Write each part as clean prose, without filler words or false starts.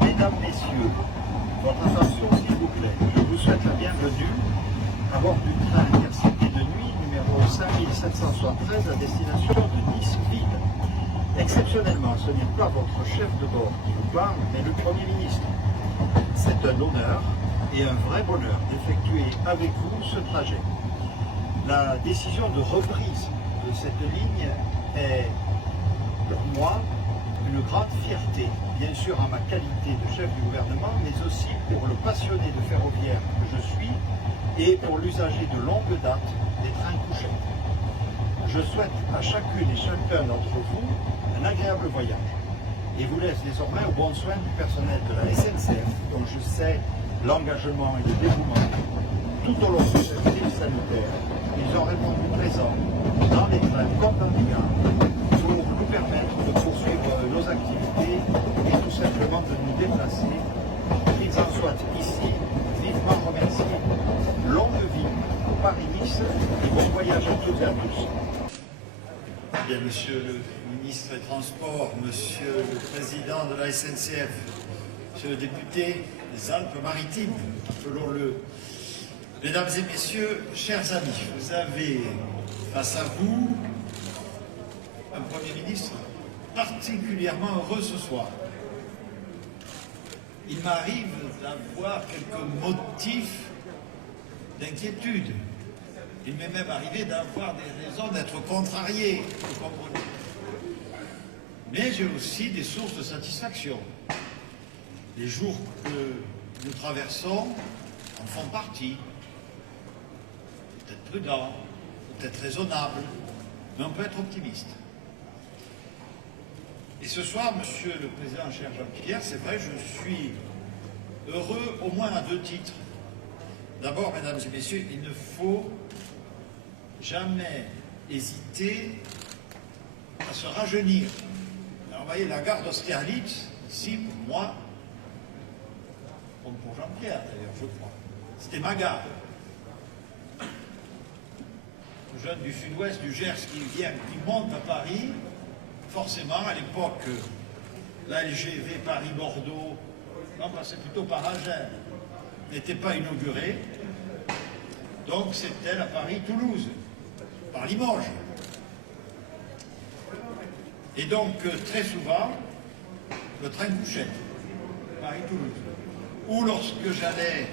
Mesdames, Messieurs, votre attention s'il vous plaît. Je vous souhaite la bienvenue à bord du train Intercité de nuit numéro 5773 à destination de Nice-Ville. Exceptionnellement, ce n'est pas votre chef de bord qui vous parle, mais le Premier ministre. C'est un honneur et un vrai bonheur d'effectuer avec vous ce trajet. La décision de reprise de cette ligne est, pour moi, une grande fierté, bien sûr en ma qualité de chef du gouvernement, mais aussi pour le passionné de ferroviaire que je suis et pour l'usager de longue date des trains couchettes. Je souhaite à chacune et chacun d'entre vous un agréable voyage et vous laisse désormais au bon soin du personnel de la SNCF, dont je sais l'engagement et le dévouement tout au long de cette crise sanitaire. Ils ont répondu présents dans les trains comme dans les gares pour nous permettre de poursuivre nos activités et tout simplement de nous déplacer. Qu'ils en soient ici, vivement remerciés. Longue vie Paris-Nice et bon voyage à toutes et à tous. Bien, Monsieur le ministre des Transports, Monsieur le Président de la SNCF, Monsieur le député des Alpes-Maritimes, appelons-le. Mesdames et Messieurs, chers amis, vous avez face à vous un Premier ministre particulièrement heureux ce soir. Il m'arrive d'avoir quelques motifs d'inquiétude. Il m'est même arrivé d'avoir des raisons d'être contrarié, vous comprenez. Mais j'ai aussi des sources de satisfaction. Les jours que nous traversons en font partie. Peut-être prudent, peut-être raisonnable, mais on peut être optimiste. Et ce soir, Monsieur le Président, cher Jean-Pierre, c'est vrai, je suis heureux au moins à deux titres. D'abord, Mesdames et Messieurs, il ne faut jamais hésiter à se rajeunir. Alors, vous voyez, la gare d'Austerlitz, ici, pour moi, comme pour Jean-Pierre d'ailleurs, je crois, c'était ma gare. Le jeune du sud-ouest, du Gers, qui monte à Paris, forcément, à l'époque, la LGV Paris-Bordeaux, non, passait plutôt par Agen, n'était pas inaugurée. Donc, c'était la Paris-Toulouse, par Limoges. Et donc, très souvent, le train couchait, Paris-Toulouse. Ou lorsque j'allais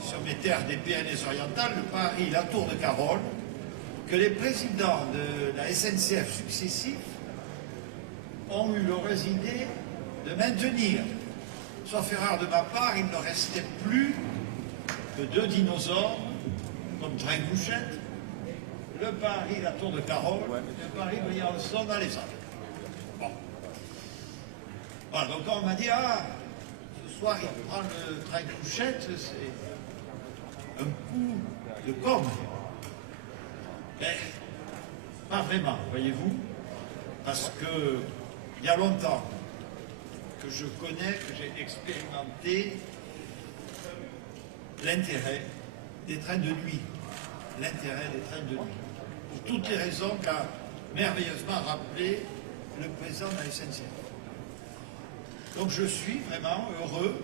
sur mes terres des Pyrénées-Orientales, le Paris, la Tour de Carole, que les présidents de la SNCF successifs ont eu l'heureuse idée de maintenir. Sauf erreur de ma part, il ne restait plus que deux dinosaures comme train couchette, le Paris, la Tour de Carole, et le Paris-Briançon dans les Alpes. Bon. Voilà, donc on m'a dit, ah, ce soir il prend le train couchette, c'est un coup de com'. Mais pas vraiment, voyez-vous, parce que il y a longtemps que je connais, que j'ai expérimenté l'intérêt des trains de nuit. L'intérêt des trains de nuit. Pour toutes les raisons qu'a merveilleusement rappelé le président de la SNCF. Donc je suis vraiment heureux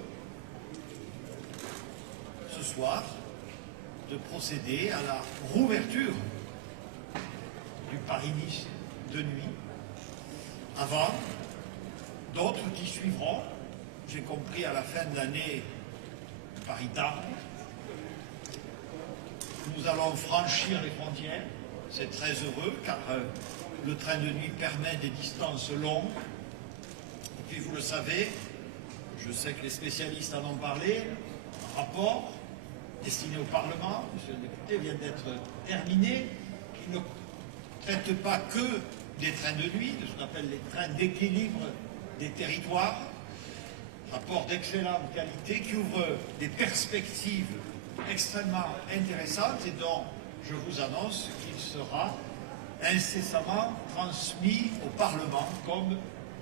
ce soir de procéder à la rouverture du Paris-Nice de nuit, avant d'autres qui suivront, j'ai compris à la fin de l'année, Paris-Tarbes. Nous allons franchir les frontières, c'est très heureux car le train de nuit permet des distances longues. Et puis vous le savez, je sais que les spécialistes en ont parlé, un rapport destiné au Parlement, monsieur le député, vient d'être terminé, qui ne traite pas que des trains de nuit, de ce qu'on appelle les trains d'équilibre des territoires, rapport d'excellente qualité qui ouvre des perspectives extrêmement intéressantes et dont je vous annonce qu'il sera incessamment transmis au Parlement comme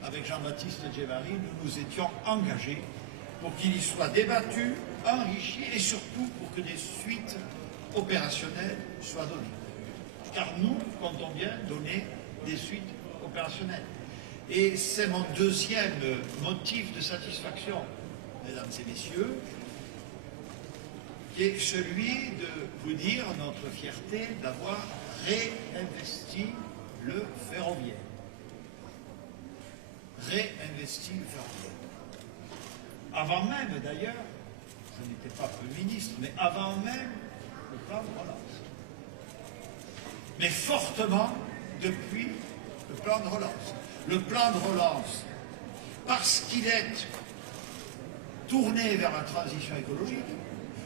avec Jean-Baptiste Djebbari, nous nous étions engagés pour qu'il y soit débattu, enrichi et surtout pour que des suites opérationnelles soient données. Car nous comptons bien donner des suites opérationnelles. Et c'est mon deuxième motif de satisfaction, mesdames et messieurs, qui est celui de vous dire notre fierté d'avoir réinvesti le ferroviaire. Réinvesti le ferroviaire. Avant même, d'ailleurs, je n'étais pas Premier ministre, mais avant même le plan de relance. Mais fortement depuis le plan de relance. Le plan de relance, parce qu'il est tourné vers la transition écologique,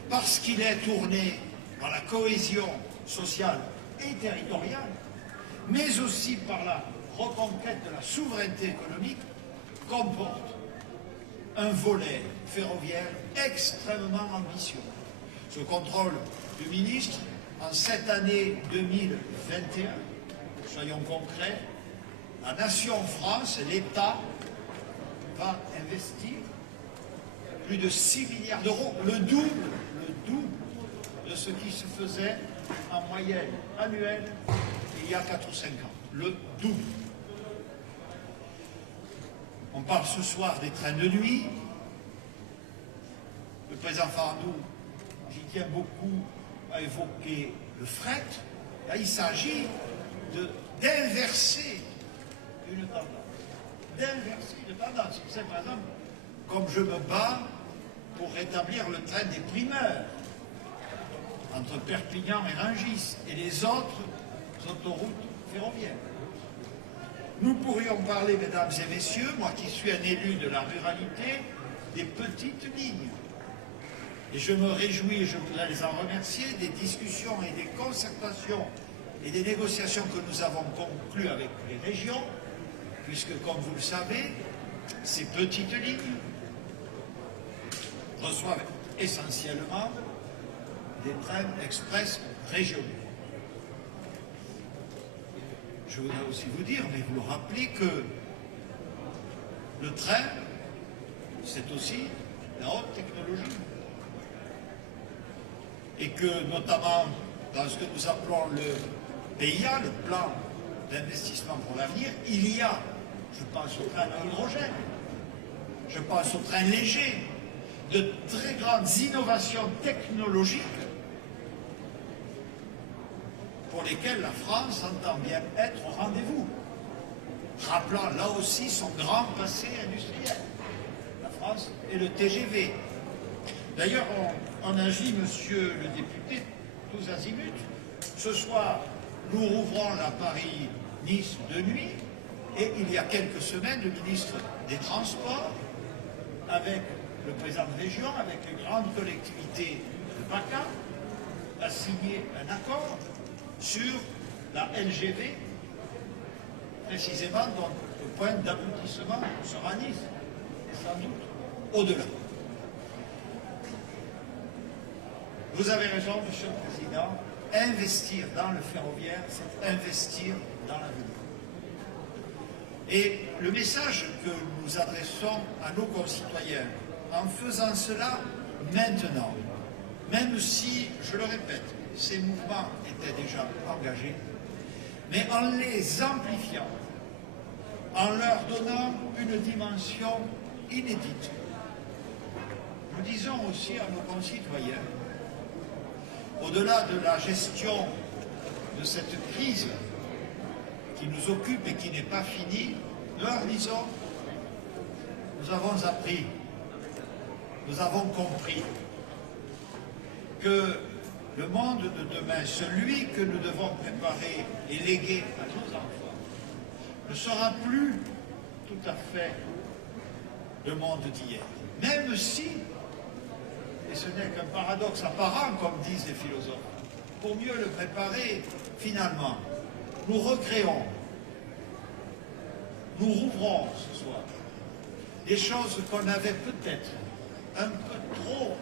parce qu'il est tourné par la cohésion sociale et territoriale, mais aussi par la reconquête de la souveraineté économique, comporte un volet ferroviaire extrêmement ambitieux. Ce contrôle du ministre, en cette année 2021, soyons concrets, la nation France, l'État, va investir plus de 6 milliards d'euros, le double de ce qui se faisait en moyenne annuelle il y a 4 ou 5 ans. Le double. On parle ce soir des trains de nuit. Le président Farandou, j'y tiens beaucoup, a évoqué le fret. Là, il s'agit d'inverser une tendance. D'inverser une tendance. C'est par exemple, comme je me bats pour rétablir le train des primeurs entre Perpignan et Rungis et les autres autoroutes ferroviaires. Nous pourrions parler, mesdames et messieurs, moi qui suis un élu de la ruralité, des petites lignes. Et je me réjouis, je voudrais les en remercier, des discussions et des concertations et des négociations que nous avons conclues avec les régions, puisque, comme vous le savez, ces petites lignes reçoivent essentiellement des trains express régionaux. Je voudrais aussi vous dire, mais vous le rappelez, que le train, c'est aussi la haute technologie. Et que, notamment, dans ce que nous appelons le PIA, le plan d'investissement pour l'avenir, il y a, je pense au train à hydrogène, je pense au train léger, de très grandes innovations technologiques pour lesquelles la France entend bien être au rendez-vous, rappelant là aussi son grand passé industriel, la France et le TGV. D'ailleurs, on agit, monsieur le député, tous azimuts. Ce soir, nous rouvrons la Paris-Nice de nuit, et il y a quelques semaines, le ministre des Transports, avec le président de région, avec les grandes collectivités de PACA, a signé un accord sur la LGV, précisément dont le point d'aboutissement sera Nice, et sans doute au-delà. Vous avez raison, monsieur le Président, investir dans le ferroviaire, c'est investir dans l'avenir. Et le message que nous adressons à nos concitoyens, en faisant cela maintenant, même si, je le répète, ces mouvements étaient déjà engagés, mais en les amplifiant, en leur donnant une dimension inédite. Nous disons aussi à nos concitoyens, au-delà de la gestion de cette crise qui nous occupe et qui n'est pas finie, nous leur disons, nous avons appris, nous avons compris que le monde de demain, celui que nous devons préparer et léguer à nos enfants, ne sera plus tout à fait le monde d'hier. Même si, et ce n'est qu'un paradoxe apparent, comme disent les philosophes, pour mieux le préparer, finalement, nous recréons, nous rouvrons ce soir des choses qu'on avait peut-être un peu trop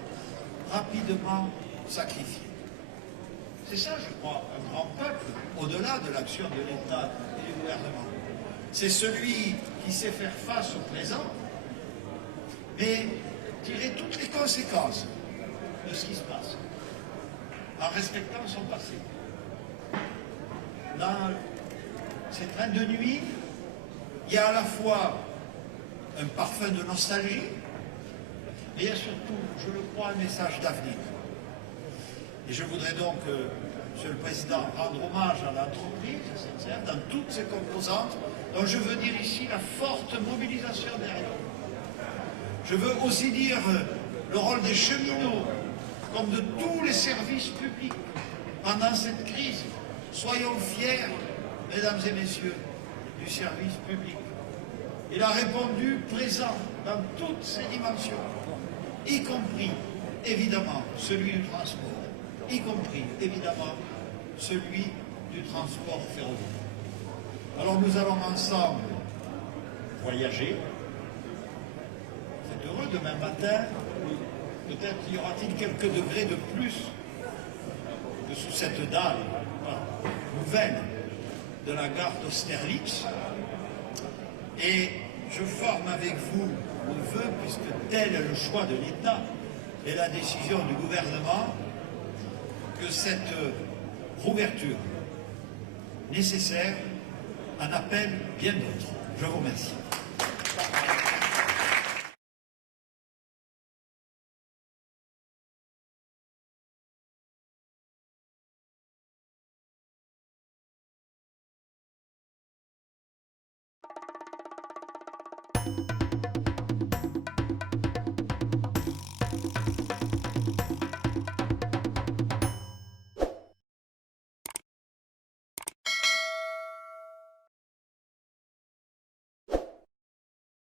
rapidement sacrifiées. C'est ça, je crois, un grand peuple, au-delà de l'action de l'État et du gouvernement. C'est celui qui qui sait faire face au présent, mais tirer toutes les conséquences de ce qui se passe, en respectant son passé. Dans ces trains de nuit, il y a à la fois un parfum de nostalgie, mais il y a surtout, je le crois, un message d'avenir. Et je voudrais donc, Monsieur le Président, rendre hommage à l'entreprise SNCF dans toutes ses composantes, dont je veux dire ici la forte mobilisation derrière. Je veux aussi dire le rôle des cheminots, comme de tous les services publics pendant cette crise. Soyons fiers, mesdames et messieurs, du service public. Il a répondu présent dans toutes ses dimensions, y compris, évidemment, celui du transport, y compris, évidemment, celui du transport ferroviaire. Alors nous allons ensemble voyager. C'est heureux, demain matin, peut-être y aura-t-il quelques degrés de plus que sous cette dalle nouvelle de la gare d'Austerlitz. Et je forme avec vous le vœu, puisque tel est le choix de l'État et la décision du gouvernement, que cette rouverture nécessaire en appelle bien d'autres. Je vous remercie.